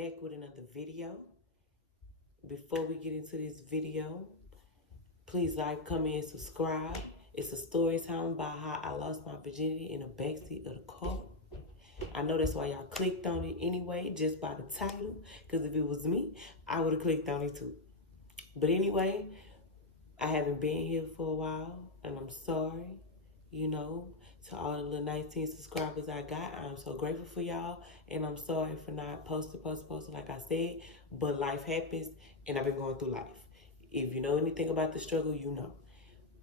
back with another video. Before we get into this video, please like, comment, subscribe. It's a story time about how I lost my virginity in the backseat of the car. I know that's why y'all clicked on it anyway, just by the title. Because if it was me, I would have clicked on it too. But anyway, I haven't been here for a while, and I'm sorry. To all the little 19 subscribers I got, I'm so grateful for y'all, and I'm sorry for not posting like I said, but life happens, and I've been going through life. If you know anything about the struggle, you know.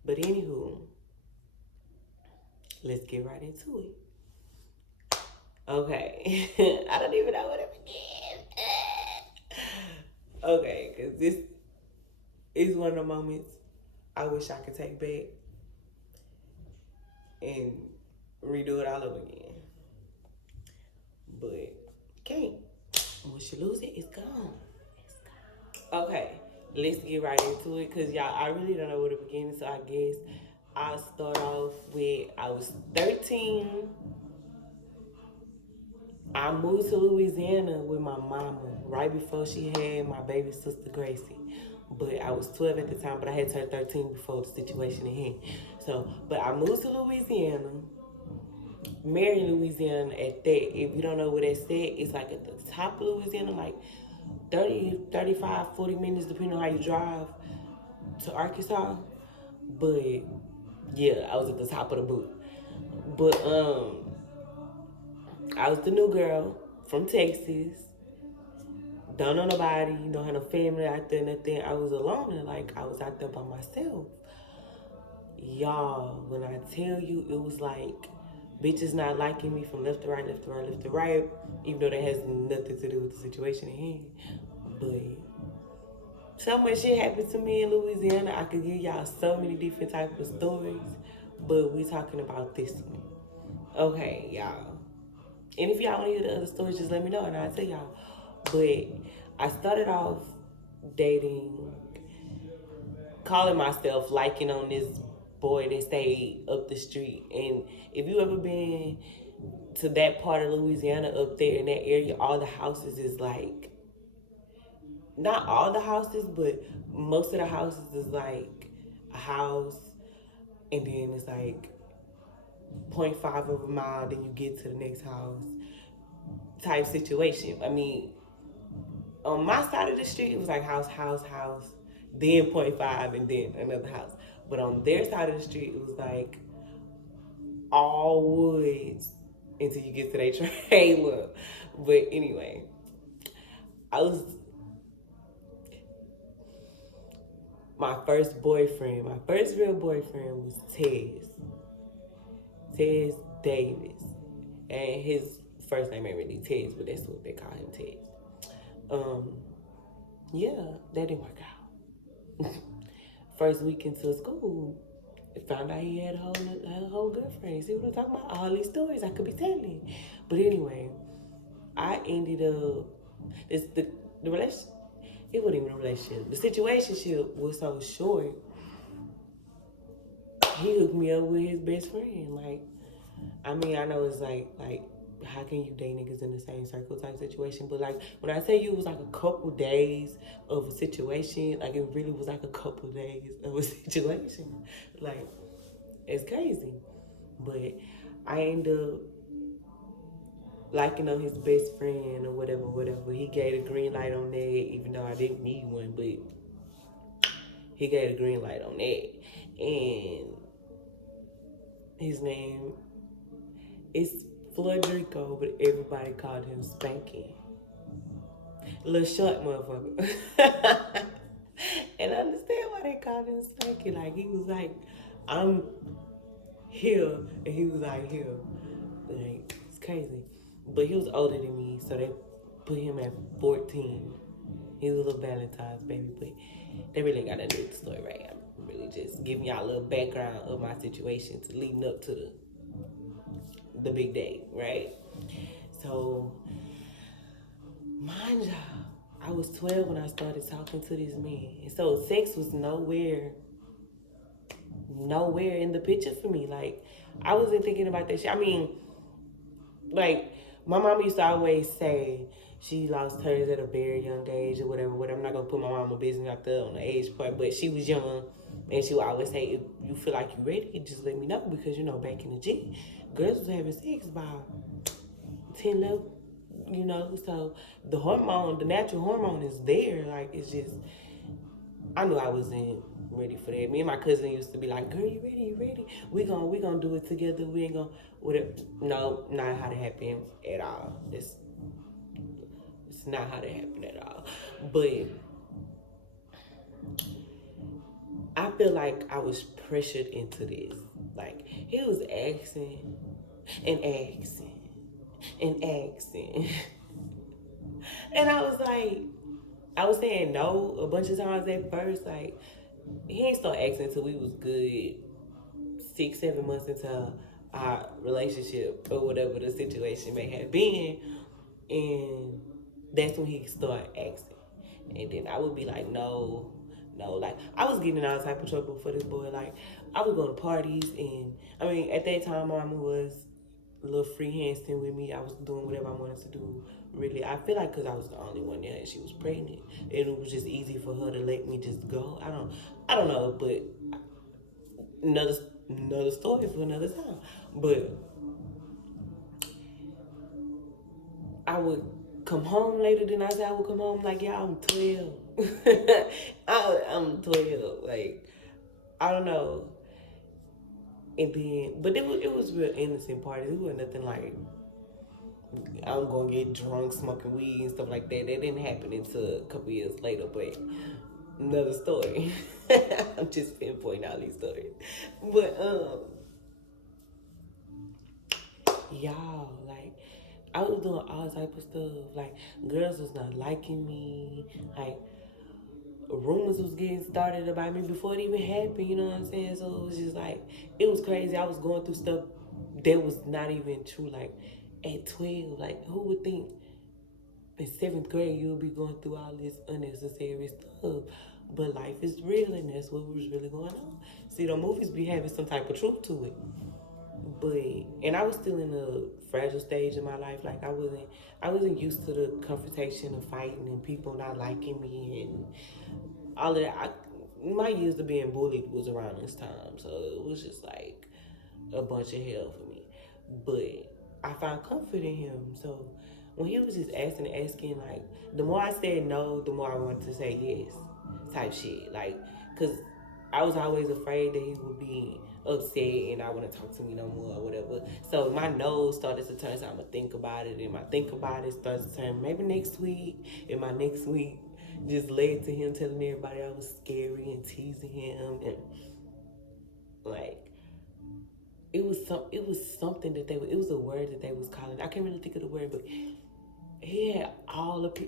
But anywho, let's get right into it. Okay, I don't even know where to begin. Okay, because this is one of the moments I wish I could take back and redo it all over again. But can't. Once you lose it, it's gone. Okay, let's get right into it, because y'all, I really don't know where to begin. So I guess I'll start off with, I was 13. I moved to Louisiana with my mama right before she had my baby sister Gracie. But I was 12 at the time, but I had turned 13 before the situation at hand. But I moved to Louisiana, Marion, Louisiana at that. If you don't know where that's at, it's like at the top of Louisiana, like 30, 35, 40 minutes, depending on how you drive to Arkansas. But yeah, I was at the top of the boot. But I was the new girl from Texas. Don't know nobody, don't have no family out there, nothing. I was alone, and like I was out there by myself. Y'all, when I tell you, it was like bitches not liking me from left to right, left to right, left to right, even though that has nothing to do with the situation at hand. But so much shit happened to me in Louisiana. I could give y'all so many different types of stories, but we talking about this one. Okay, y'all. And if y'all want to hear the other stories, just let me know and I'll tell y'all. But I started off dating, calling myself liking on this boy that stayed up the street. And if you ever been to that part of Louisiana up there in that area, all the houses is like, not all the houses, but most of the houses is like a house, and then it's like 0.5 of a mile, then you get to the next house type situation. I mean, on my side of the street, it was like house, then 0.5, and then another house. But on their side of the street, it was like all woods until you get to their trailer. But anyway, my first real boyfriend was Tez Davis. And his first name ain't really Tez, but that's what they call him, Tez. Yeah, that didn't work out. First week into school, I found out he had a whole girlfriend. See what I'm talking about? All these stories I could be telling. But anyway, I ended up, the relationship, it wasn't even a relationship. The situationship was so short. He hooked me up with his best friend. Like, I mean, I know it's like how can you date niggas in the same circle type situation? But like, when I say you, it was like a couple days of a situation. Like, it really was like a couple days of a situation. Like, it's crazy. But I ended up liking on his best friend or whatever. He gave a green light on that, even though I didn't need one, but he gave a green light on that. And his name is Flodrico, but everybody called him Spanky. Little short motherfucker. And I understand why they called him Spanky. Like, he was like, I'm here, and he was like, here. Like, it's crazy. But he was older than me, so they put him at 14. He was a little Valentine's baby, but they really got to do the story right. I'm really just giving y'all a little background of my situation to leading up to the big day, right? So, mind y'all, I was 12 when I started talking to this man. And so sex was nowhere in the picture for me. Like, I wasn't thinking about that shit. I mean, like, my mama used to always say, She lost hers at a very young age or whatever. I'm not gonna put my mama business out there on the age part, but she was young, and she would always say, "If you feel like you're ready, just let me know," because back in the gym, girls was having sex by 10 level, So the natural hormone is there. Like it's just, I knew I wasn't ready for that. Me and my cousin used to be like, "Girl, you ready? You ready? We gonna do it together. We ain't gonna whatever." No, not how to happen at all. It's not how that happened at all. But I feel like I was pressured into this. Like he was asking and asking and asking. And I was saying no a bunch of times at first. Like he ain't start asking until we was good 6, 7 months into our relationship or whatever the situation may have been. And that's when he started asking. And then I would be like, no, no. Like, I was getting in all type of trouble for this boy. Like, I would go to parties. And, I mean, at that time, my mama was a little free handstand with me. I was doing whatever I wanted to do. Really, I feel like because I was the only one there and she was pregnant. And it was just easy for her to let me just go. I don't know, but another another story for another time. But I would come home later than I said I would come home. Like, yeah, I'm 12. I'm 12. Like, I don't know. And then, but it was real innocent parties. It wasn't nothing like I'm gonna get drunk, smoking weed and stuff like that. That didn't happen until a couple years later. But another story. I'm just pinpointing all these stories. But y'all, like, I was doing all type of stuff. Like, girls was not liking me. Like, rumors was getting started about me before it even happened, you know what I'm saying? So it was just like, it was crazy. I was going through stuff that was not even true. Like, at 12, like, who would think in 7th grade you would be going through all this unnecessary stuff? But life is real, and that's what was really going on. See, the movies be having some type of truth to it. But and I was still in a fragile stage in my life. Like I wasn't used to the confrontation of fighting and people not liking me and all of that. My years of being bullied was around this time, so it was just like a bunch of hell for me. But I found comfort in him. So when he was just asking, like the more I said no, the more I wanted to say yes, type shit. Like, cause I was always afraid that he would be upset and I wouldn't talk to me no more or whatever. So my nose started to turn. So I'm gonna think about it, and my think about it starts to turn maybe next week, and my next week just led to him telling everybody I was scary and teasing him and like it was something that it was a word that they was calling. I can't really think of the word, but he had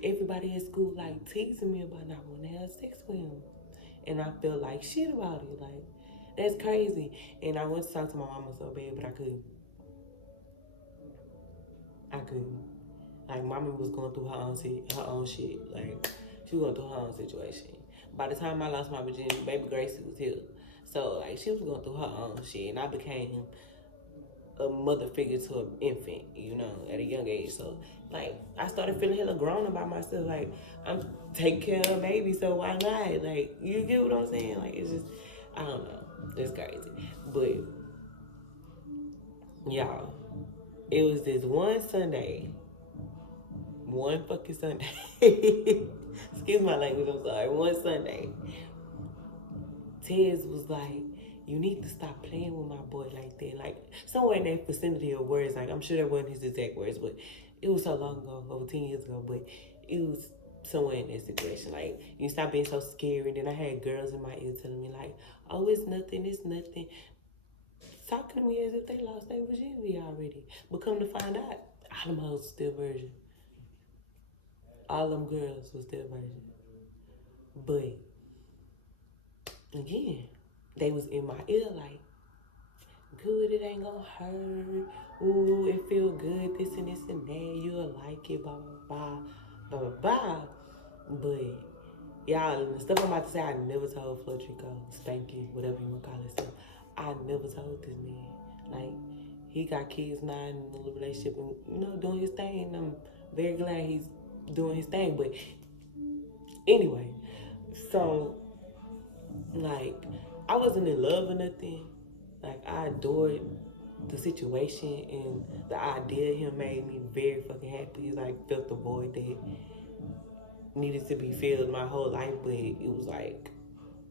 everybody at school like teasing me about not wanting to have sex with him, and I felt like shit about it. Like that's crazy. And I went to talk to my mama so bad, but I couldn't. I couldn't. Like mama was going through her own shit. Like she was going through her own situation. By the time I lost my virginity, baby Gracie was here. So like she was going through her own shit, and I became a mother figure to an infant, at a young age. So, like, I started feeling hella grown about myself. Like, I'm taking care of a baby, so why not? Like, you get what I'm saying? Like, it's just, I don't know. It's crazy. But, y'all, it was this one Sunday, one fucking Sunday. Excuse my language, I'm sorry. One Sunday, Tez was like, you need to stop playing with my boy like that. Like, somewhere in that vicinity of words. Like, I'm sure that wasn't his exact words, but it was so long ago, over 10 years ago, but it was somewhere in that situation. Like, you stop being so scary. And then I had girls in my ear telling me, like, oh, it's nothing, it's nothing. Talking to me as if they lost their virginity already. But come to find out, all them hoes still virgin. All them girls was still virgin. But, again, they was in my ear like, good, it ain't gonna hurt. Ooh, it feel good, this and that. You'll like it, blah, blah, blah, blah, blah. But, y'all, the stuff I'm about to say, I never told Flutrico, Spanky, whatever you want to call it. So, I never told this man. Like, he got kids now in a relationship and, doing his thing. And I'm very glad he's doing his thing. But anyway, so like I wasn't in love or nothing. Like I adored the situation and the idea of him made me very fucking happy. It's like felt the void that needed to be filled my whole life, but it was like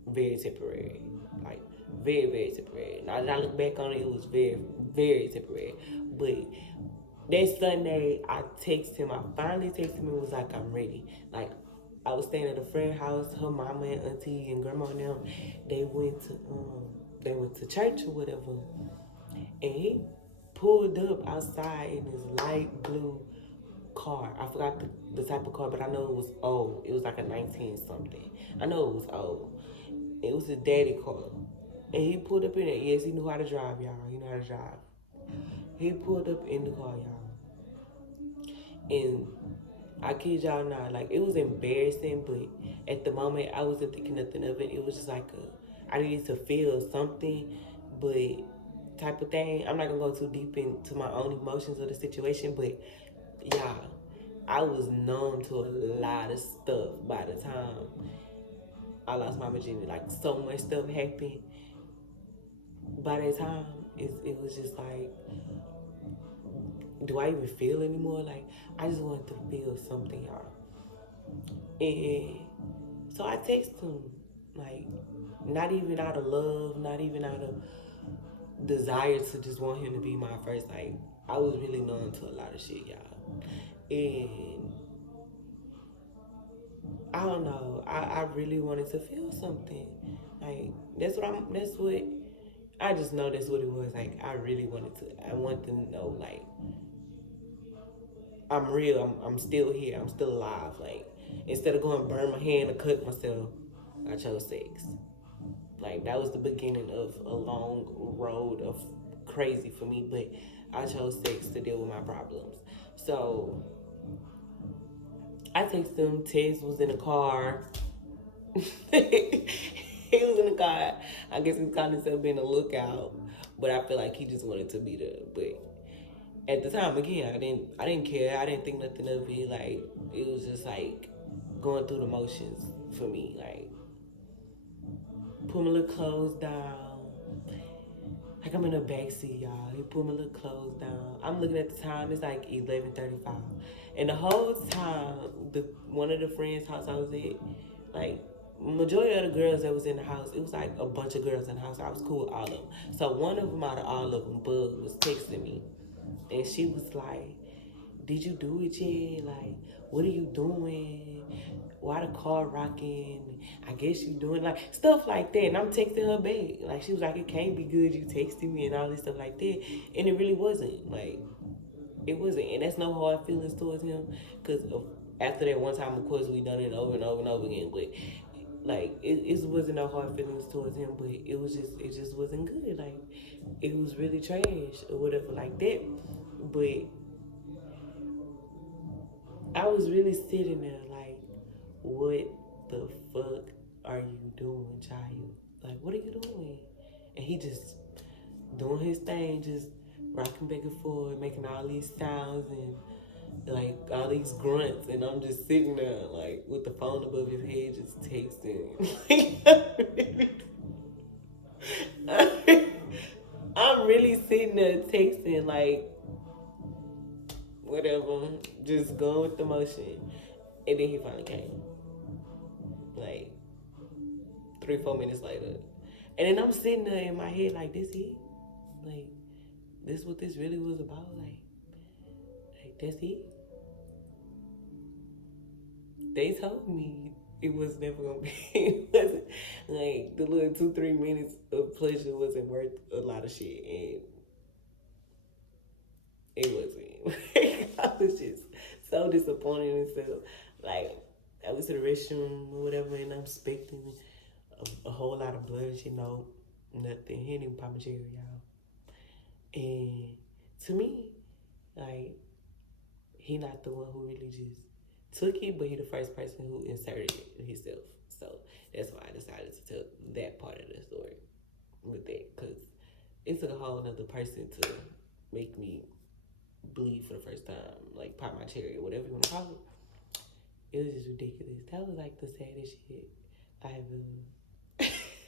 very temporary. Like very, very temporary. Now that I look back on it, it was very, very temporary. But that Sunday, I texted him. I finally texted him and was like, I'm ready. Like, I was staying at a friend's house. Her mama and auntie and grandma and them, they went to they went to church or whatever. And he pulled up outside in his light blue car. I forgot the type of car, but I know it was old. It was like a 19 something. I know it was old. It was his daddy car. And he pulled up in it. Yes, he knew how to drive, y'all. He knew how to drive. He pulled up in the car, y'all. And I kid y'all not, like it was embarrassing, but at the moment I wasn't thinking nothing of it. It was just like I needed to feel something, but type of thing. I'm not gonna go too deep into my own emotions of the situation, but yeah, I was numb to a lot of stuff by the time I lost my virginity. Like so much stuff happened. By that time, it was just like, do I even feel anymore? Like I just wanted to feel something, y'all. And so I text him, like, not even out of love, not even out of desire to just want him to be my first. Like, I was really numb to a lot of shit, y'all. And I don't know. I really wanted to feel something. Like, that's what, I just know that's what it was. Like, I wanted to know, like, I'm real. I'm still here. I'm still alive. Like, instead of going burn my hand or cut myself, I chose sex. Like that was the beginning of a long road of crazy for me, but I chose sex to deal with my problems. So I texted him. Tez was in the car. He was in the car. I guess he's calling himself being a lookout, but I feel like he just wanted to be there. But at the time, again, I didn't care. I didn't think nothing of it. Like it was just like going through the motions for me. Like put my little clothes down. Like I'm in the backseat, y'all. He put my little clothes down. I'm looking at the time. It's like 11:35, and the whole time, the one of the friends' house I was at, like majority of the girls that was in the house, it was like a bunch of girls in the house. I was cool with all of them. So one of them out of all of them, Bug, was texting me, and she was like, did you do it yet? Like, what are you doing? Why the car rocking? I guess you doing like stuff like that. And I'm texting her back. Like she was like, it can't be good you texting me and all this stuff like that. And it really wasn't. Like it wasn't. And that's no hard feelings towards him. Cause after that one time, of course, we done it over and over and over again. But like it wasn't no hard feelings towards him. But it just wasn't good. Like it was really trash or whatever like that. But I was really sitting there like, what the fuck are you doing, child? Like, what are you doing? And he just doing his thing, just rocking back and forth, making all these sounds and like all these grunts, and I'm just sitting there like with the phone above his head, just texting. I'm really sitting there texting like whatever, just going with the motion. And then he finally came. Like 3, 4 minutes later. And then I'm sitting there in my head like this it? Like this what this really was about? Like that's it? They told me it was never gonna be it wasn't like the little 2, 3 minutes of pleasure wasn't worth a lot of shit and it wasn't. I was just so disappointed in myself. Like I was to the restroom or whatever and I'm expecting a whole lot of blood, nothing. He didn't even pop a cherry, y'all. And to me, like, he not the one who really just took it, but he the first person who inserted it himself. So that's why I decided to tell that part of the story with that, because it took a whole other person to make me bleed for the first time, like pop my cherry or whatever you want to call it. It was just ridiculous. That was like the saddest shit I've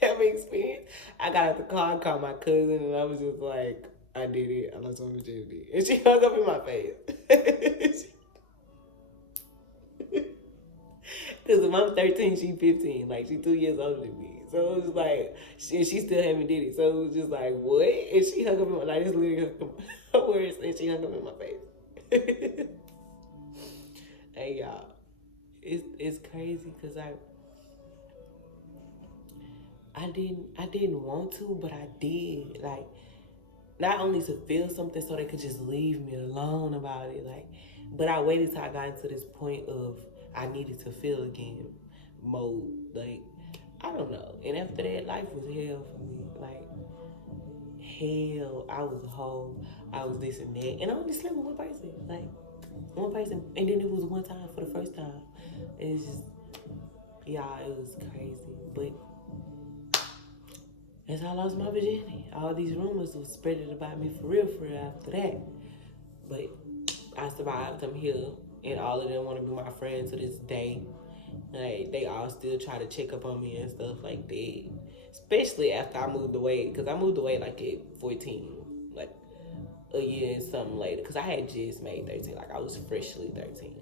ever experienced. I got out the car and called my cousin, and I was just like, I did it. I lost my virginity. And she hung up in my face. Because if I'm 13, she 15. Like, she 2 years older than me. So it was like, she still haven't did it. So it was just like, what? And she hung up in my, like, this literally her words, and she hung up in my face. Hey, y'all. It's crazy because I didn't want to, but I did. Like, not only to feel something so they could just leave me alone about it, like, but I waited till I got into this point of I needed to feel again mode. Like, I don't know. And after that, life was hell for me. Like, hell. I was a hoe. I was this and that. And I only slept with one person. Like, one person. And then it was one time for the first time. And it's just, yeah, it was crazy. But as I lost my virginity, all these rumors was spreading about me for real after that. But I survived. I'm here, and all of them want to be my friends to this day. Like, they all still try to check up on me and stuff like that. Especially after I moved away, because I moved away like at 14, like a year and something later. Because I had just made 13, like I was freshly 13.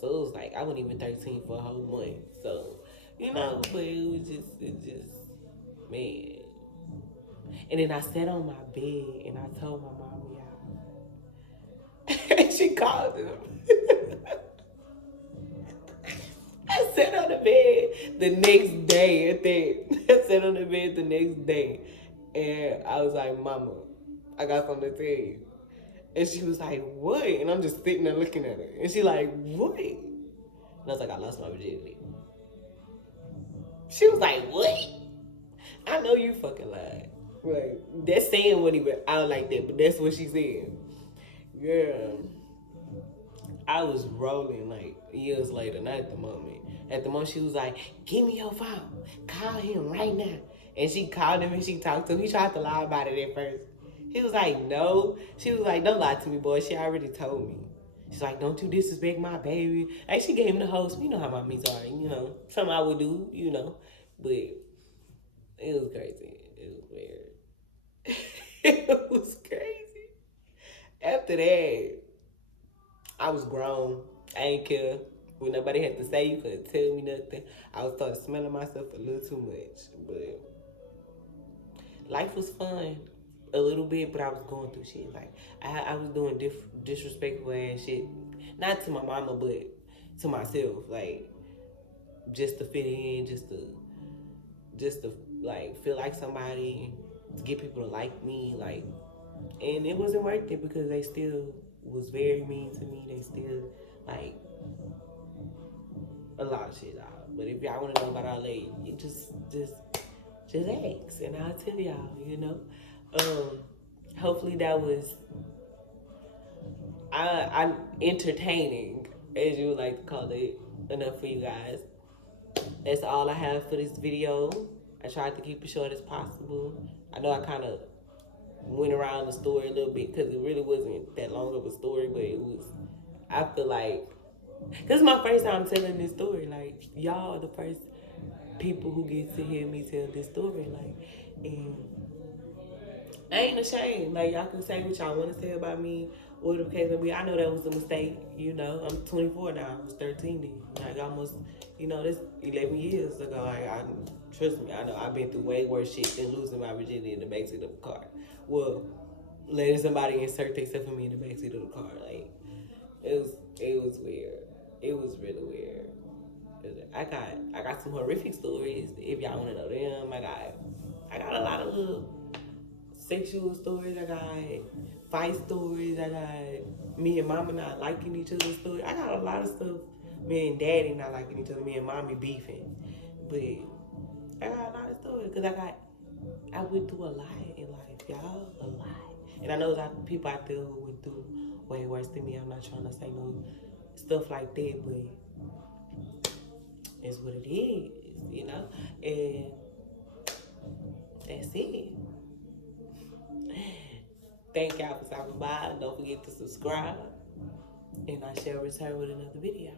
So it was like I wasn't even 13 for a whole month. So, but it just, man. And then I sat on my bed and I told my mom, yeah. And she called him. I sat on the bed the next day, I think. I sat on the bed the next day. And I was like, Mama, I got something to tell you. And she was like, what? And I'm just sitting there looking at her. And she like, what? And I was like, I lost my virginity. She was like, what? I know you fucking lied. Like, that saying wasn't even out like that, but that's what she said. Girl, I was rolling like years later, not at the moment. At the moment, she was like, give me your phone. Call him right now. And she called him and she talked to him. He tried to lie about it at first. He was like, no. She was like, don't lie to me, boy. She already told me. She's like, don't you disrespect my baby. Like, she gave him the host. You know how mommies are, Something I would do, But it was crazy. It was weird. It was crazy. After that, I was grown. I ain't care what nobody had to say. You couldn't tell me nothing. I was starting smelling myself a little too much. But life was fun a little bit, but I was going through shit. Like, I was doing disrespectful ass shit. Not to my mama, but to myself. Like, just to fit in, just to like feel like somebody, to get people to like me. Like, and it wasn't worth it because they still was very mean to me. They still, like, a lot of shit out. But if y'all want to know about all that, you just ask, and I'll tell y'all. Hopefully that was I entertaining, as you would like to call it, enough for you guys. That's all I have for this video. I tried to keep it short as possible. I know I kind of went around the story a little bit because it really wasn't that long of a story, but it was. I feel like this is my first time telling this story. Like, y'all are the first people who get to hear me tell this story. Like, and I ain't ashamed. Like, y'all can say what y'all want to say about me, or the case may be. I know that was a mistake. I'm 24 now. I was 13 then. Like, almost, this 11 years ago. Like, trust me, I know I've been through way worse shit than losing my virginity in the backseat of a car. Well, letting somebody insert themselves in me in the backseat of the car. Like, it was weird. It was really weird. I got some horrific stories. If y'all want to know them, I got a lot of little sexual stories. I got fight stories. I got me and mama not liking each other's stories. I got a lot of stuff. Me and daddy not liking each other. Me and mommy beefing. But I got a lot of stories because I went through a lot in life, y'all. A lot. And I know there's people out there who went through way worse than me. I'm not trying to say no stuff like that, but it's what it is, And that's it. Thank y'all for stopping by. Don't forget to subscribe. And I shall return with another video.